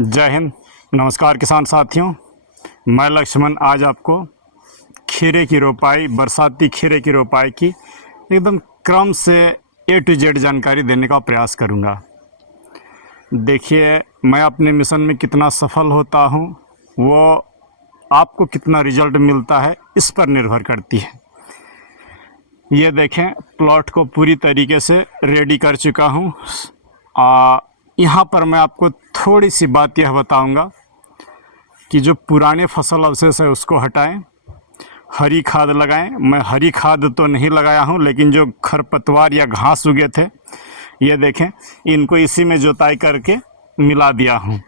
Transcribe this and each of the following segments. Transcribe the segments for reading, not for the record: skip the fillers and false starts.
जय हिंद। नमस्कार किसान साथियों, मैं लक्ष्मण आज आपको खीरे की रोपाई, बरसाती खीरे की रोपाई की एकदम क्रम से A to Z जानकारी देने का प्रयास करूंगा। देखिए, मैं अपने मिशन में कितना सफल होता हूं, वो आपको कितना रिजल्ट मिलता है इस पर निर्भर करती है। ये देखें, प्लॉट को पूरी तरीके से रेडी कर चुका हूं। यहाँ पर मैं आपको थोड़ी सी बात यह बताऊंगा कि जो पुराने फसल अवशेष है उसको हटाएं, हरी खाद लगाएं। मैं हरी खाद तो नहीं लगाया हूं, लेकिन जो खरपतवार या घास उगे थे, ये देखें, इनको इसी में जोताई करके मिला दिया हूं,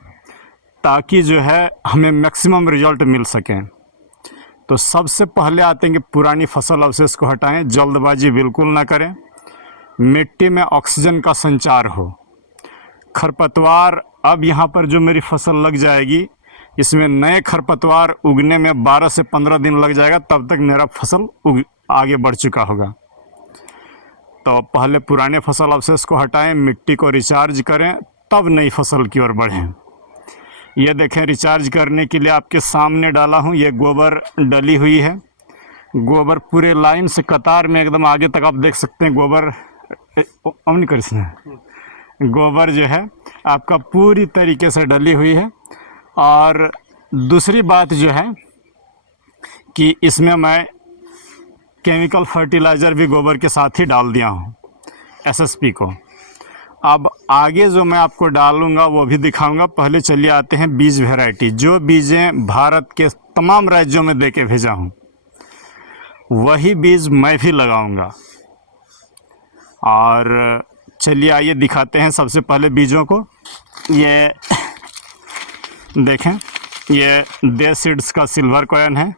ताकि जो है हमें मैक्सिमम रिजल्ट मिल सके। तो सबसे पहले आते हैं कि पुरानी फसल अवशेष को हटाएं, जल्दबाजी बिल्कुल ना करें, मिट्टी में ऑक्सीजन का संचार हो। खरपतवार, अब यहाँ पर जो मेरी फसल लग जाएगी, इसमें नए खरपतवार उगने में 12 से 15 दिन लग जाएगा, तब तक मेरा फसल आगे बढ़ चुका होगा। तो पहले पुराने फसल अवशेष को हटाएं, मिट्टी को रिचार्ज करें, तब नई फसल की ओर बढ़ें। ये देखें, रिचार्ज करने के लिए आपके सामने डाला हूँ, ये गोबर डली हुई है। गोबर पूरे लाइन से कतार में एकदम आगे तक आप देख सकते हैं। गोबर जो है आपका पूरी तरीके से डली हुई है। और दूसरी बात जो है कि इसमें मैं केमिकल फर्टिलाइज़र भी गोबर के साथ ही डाल दिया हूँ, SSP को। अब आगे जो मैं आपको डालूंगा वो भी दिखाऊंगा। पहले चलिए आते हैं बीज वैरायटी। जो बीजें भारत के तमाम राज्यों में देके भेजा हूँ, वही बीज मैं भी लगाऊंगा। और चलिए आइए दिखाते हैं सबसे पहले बीजों को। ये देखें, ये देव सीड्स का सिल्वर कॉइन है,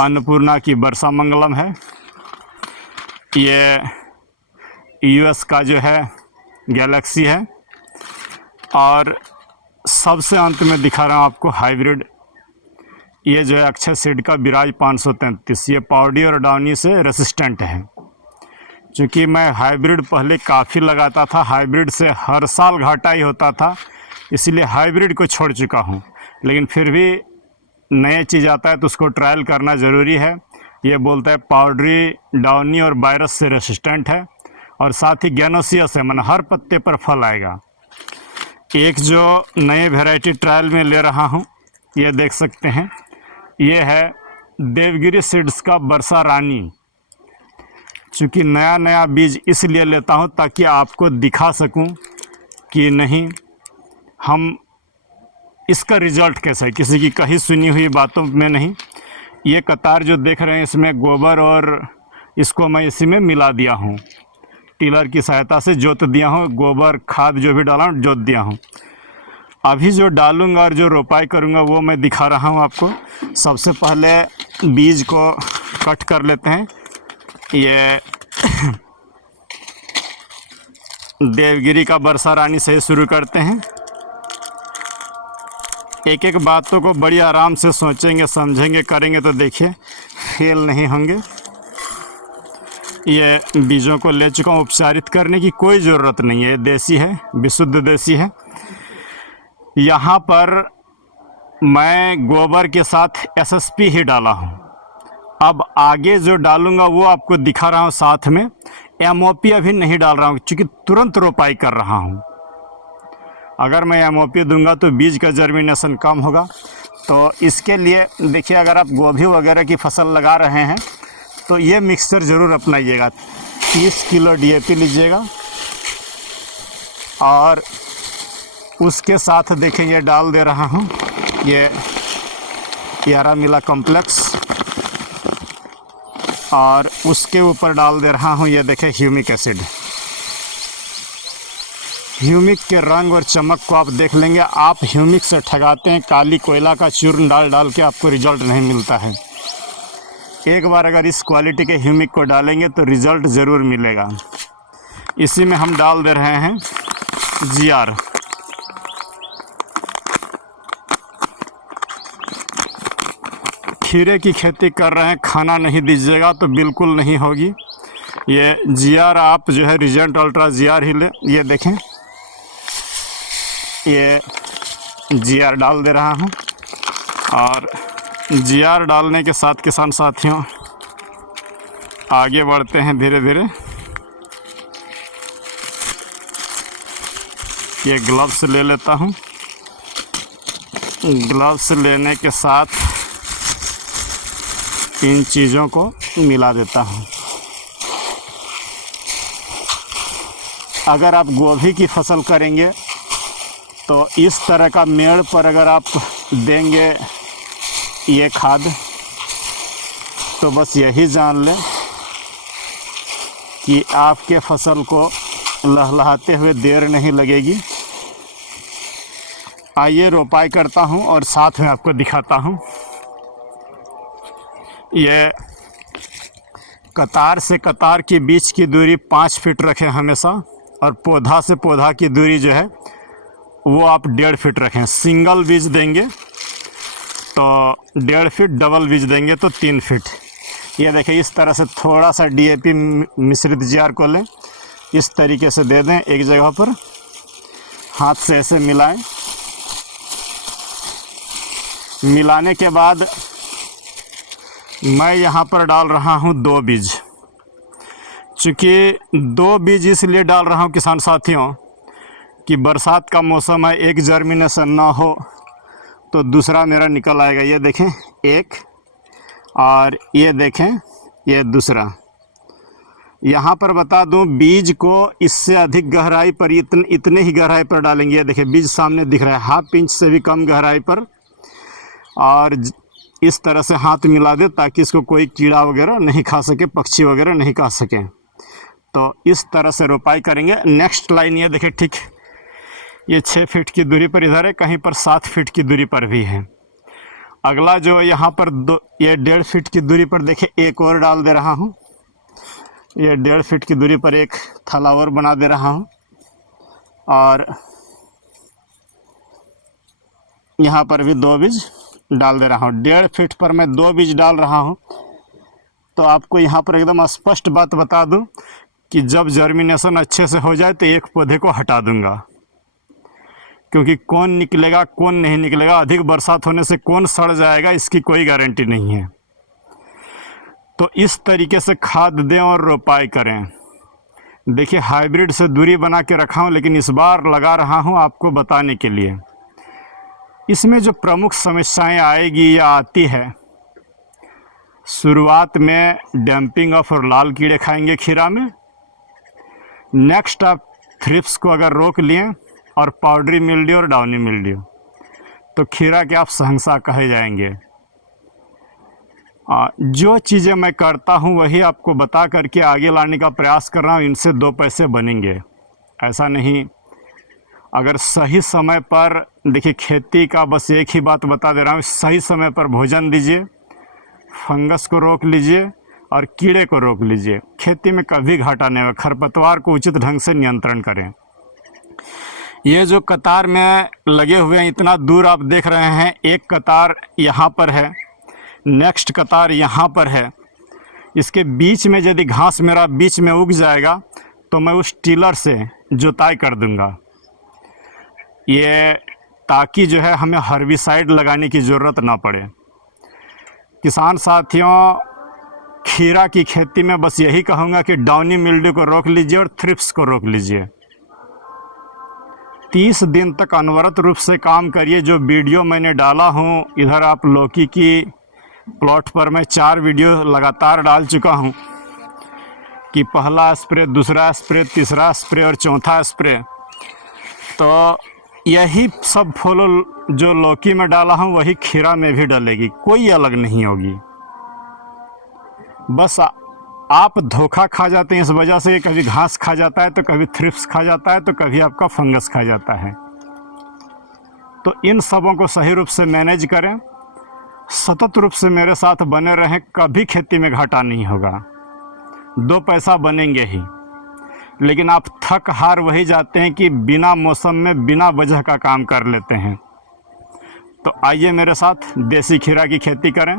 अन्नपूर्णा की वर्षा मंगलम है, ये US का जो है गैलेक्सी है, और सबसे अंत में दिखा रहा हूँ आपको हाइब्रिड। ये जो है अक्षय सीड का विराज 533, ये पाउडी और डाउनी से रेसिस्टेंट है। चूँकि मैं हाइब्रिड पहले काफ़ी लगाता था, हाइब्रिड से हर साल घाटा ही होता था, इसलिए हाइब्रिड को छोड़ चुका हूँ। लेकिन फिर भी नए चीज़ आता है तो उसको ट्रायल करना ज़रूरी है। ये बोलता है पाउडरी, डाउनी और वायरस से रेसिस्टेंट है, और साथ ही गैनोसियस है, माना हर पत्ते पर फल आएगा। एक जो नए वैरायटी ट्रायल में ले रहा हूँ, ये देख सकते हैं, ये है देवगिरी सीड्स का वर्षा रानी। चूँकि नया नया बीज इसलिए लेता हूँ ताकि आपको दिखा सकूँ कि नहीं, हम इसका रिजल्ट कैसा है, किसी की कही सुनी हुई बातों में नहीं। ये कतार जो देख रहे हैं, इसमें गोबर और इसको मैं इसी में मिला दिया हूँ, टिलर की सहायता से जोत दिया हूँ, गोबर खाद जो भी डाला हूँ जोत दिया हूँ। अभी जो डालूँगा और जो रोपाई करूँगा वो मैं दिखा रहा हूँ आपको। सबसे पहले बीज को कट कर लेते हैं। ये देवगिरी का वर्षा रानी से शुरू करते हैं। एक एक बातों को बड़ी आराम से सोचेंगे, समझेंगे, करेंगे तो देखिए फेल नहीं होंगे। ये बीजों को ले चुका हूँ, उपचारित करने की कोई ज़रूरत नहीं है, देसी है, विशुद्ध देसी है। यहाँ पर मैं गोबर के साथ SSP ही डाला हूँ। अब आगे जो डालूंगा वो आपको दिखा रहा हूँ, साथ में MOP अभी नहीं डाल रहा हूँ, क्योंकि तुरंत रोपाई कर रहा हूँ। अगर मैं MOP दूंगा तो बीज का जर्मिनेशन कम होगा। तो इसके लिए देखिए, अगर आप गोभी वगैरह की फसल लगा रहे हैं तो ये मिक्सचर ज़रूर अपनाइएगा। 30 किलो DAP लीजिएगा, और उसके साथ देखें ये डाल दे रहा हूँ, ये यारा मिला कॉम्प्लेक्स, और उसके ऊपर डाल दे रहा हूँ, ये देखें ह्यूमिक एसिड। ह्यूमिक के रंग और चमक को आप देख लेंगे। आप ह्यूमिक से ठगाते हैं, काली कोयला का चूर्ण डाल डाल के आपको रिजल्ट नहीं मिलता है। एक बार अगर इस क्वालिटी के ह्यूमिक को डालेंगे तो रिजल्ट ज़रूर मिलेगा। इसी में हम डाल दे रहे हैं GR। खीरे की खेती कर रहे हैं, खाना नहीं दीजिएगा तो बिल्कुल नहीं होगी। ये GR आप जो है रीजेंट अल्ट्रा GR ही ले। ये देखें, ये GR डाल दे रहा हूँ। और GR डालने के साथ किसान साथियों आगे बढ़ते हैं धीरे धीरे। ये ग्लव्स ले लेता हूँ। ग्लव्स लेने के साथ इन चीज़ों को मिला देता हूँ। अगर आप गोभी की फसल करेंगे तो इस तरह का मेड़ पर अगर आप देंगे ये खाद, तो बस यही जान लें कि आपके फसल को लहलहाते हुए देर नहीं लगेगी। आइए रोपाई करता हूं और साथ में आपको दिखाता हूं। ये कतार से कतार के बीच की दूरी 5 फीट रखें हमेशा, और पौधा से पौधा की दूरी जो है वो आप 1.5 फीट रखें। सिंगल बीज देंगे तो 1.5 फीट, डबल बीज देंगे तो 3 फीट। ये देखिए इस तरह से थोड़ा सा DAP मिश्रित GR को लें, इस तरीके से दे दें एक जगह पर, हाथ से ऐसे मिलाएं। मिलाने के बाद मैं यहाँ पर डाल रहा हूँ 2 बीज। चूँकि 2 बीज इसलिए डाल रहा हूँ किसान साथियों कि बरसात का मौसम है, एक जर्मिनेशन ना हो तो दूसरा मेरा निकल आएगा। ये देखें एक, और ये देखें ये दूसरा। यहाँ पर बता दूं, बीज को इससे अधिक गहराई पर, इतने ही गहराई पर डालेंगे। ये देखिए बीज सामने दिख रहा है, 1/2 इंच से भी कम गहराई पर, और इस तरह से हाथ मिला दे ताकि इसको कोई कीड़ा वगैरह नहीं खा सके, पक्षी वगैरह नहीं खा सके। तो इस तरह से रोपाई करेंगे। नेक्स्ट लाइन ये देखिए, ठीक ये 6 फीट की दूरी पर इधर है, कहीं पर 7 फीट की दूरी पर भी है। अगला जो यहाँ पर ये 1.5 फीट की दूरी पर देखिए एक और डाल दे रहा हूँ। ये 1.5 फीट की दूरी पर एक थैला और बना दे रहा हूँ, और यहाँ पर भी 2 बीज डाल दे रहा हूँ। 1.5 फीट पर मैं 2 बीज डाल रहा हूँ। तो आपको यहाँ पर एकदम स्पष्ट बात बता दूँ कि जब जर्मिनेशन अच्छे से हो जाए तो एक पौधे को हटा दूँगा, क्योंकि कौन निकलेगा कौन नहीं निकलेगा, अधिक बरसात होने से कौन सड़ जाएगा इसकी कोई गारंटी नहीं है। तो इस तरीके से खाद दें और रोपाई करें। देखिए हाइब्रिड से दूरी बना के रखा हूँ, लेकिन इस बार लगा रहा हूँ आपको बताने के लिए। इसमें जो प्रमुख समस्याएं आएगी या आती है, शुरुआत में डैम्पिंग ऑफ और लाल कीड़े खाएंगे खीरा में। नेक्स्ट आप थ्रिप्स को अगर रोक लिए और पाउडरी मिल्ड्यू और डाउनी मिल्ड्यू, तो खीरा के आप शहंशाह कहे जाएंगे। जो चीज़ें मैं करता हूँ वही आपको बता करके आगे लाने का प्रयास कर रहा हूँ। इनसे 2 पैसे बनेंगे, ऐसा नहीं। अगर सही समय पर, देखिए खेती का बस एक ही बात बता दे रहा हूँ, सही समय पर भोजन दीजिए, फंगस को रोक लीजिए और कीड़े को रोक लीजिए। खेती में कभी घाटा नहीं होगा। खरपतवार को उचित ढंग से नियंत्रण करें। ये जो कतार में लगे हुए हैं, इतना दूर आप देख रहे हैं, एक कतार यहाँ पर है, नेक्स्ट कतार यहाँ पर है। इसके बीच में यदि घास मेरा बीच में उग जाएगा तो मैं उस टिलर से जुताई कर दूंगा, ये ताकि जो है हमें हर्बिसाइड लगाने की ज़रूरत ना पड़े। किसान साथियों, खीरा की खेती में बस यही कहूँगा कि डाउनी मिल्ड्यू को रोक लीजिए और थ्रिप्स को रोक लीजिए। 30 दिन तक अनवरत रूप से काम करिए। जो वीडियो मैंने डाला हूँ, इधर आप लौकी की प्लॉट पर मैं 4 वीडियो लगातार डाल चुका हूँ कि पहला स्प्रे, दूसरा स्प्रे, तीसरा स्प्रे और चौथा स्प्रे। तो यही सब फॉलो जो लौकी में डाला हूँ वही खीरा में भी डलेगी, कोई अलग नहीं होगी। बस आप धोखा खा जाते हैं इस वजह से, कभी घास खा जाता है तो कभी थ्रिप्स खा जाता है तो कभी आपका फंगस खा जाता है। तो इन सबों को सही रूप से मैनेज करें, सतत रूप से मेरे साथ बने रहें, कभी खेती में घाटा नहीं होगा। 2 पैसा बनेंगे ही, लेकिन आप थक हार वही जाते हैं कि बिना मौसम में बिना वजह का काम कर लेते हैं। तो आइए मेरे साथ देसी खीरा की खेती करें।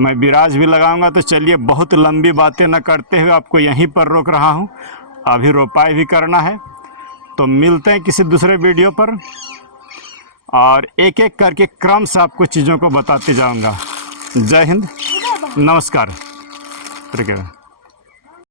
मैं बिराज भी लगाऊंगा। तो चलिए, बहुत लंबी बातें न करते हुए आपको यहीं पर रोक रहा हूं, अभी रोपाई भी करना है। तो मिलते हैं किसी दूसरे वीडियो पर, और एक एक करके क्रम से आपको चीज़ों को बताते जाऊंगा। जय हिंद, नमस्कार।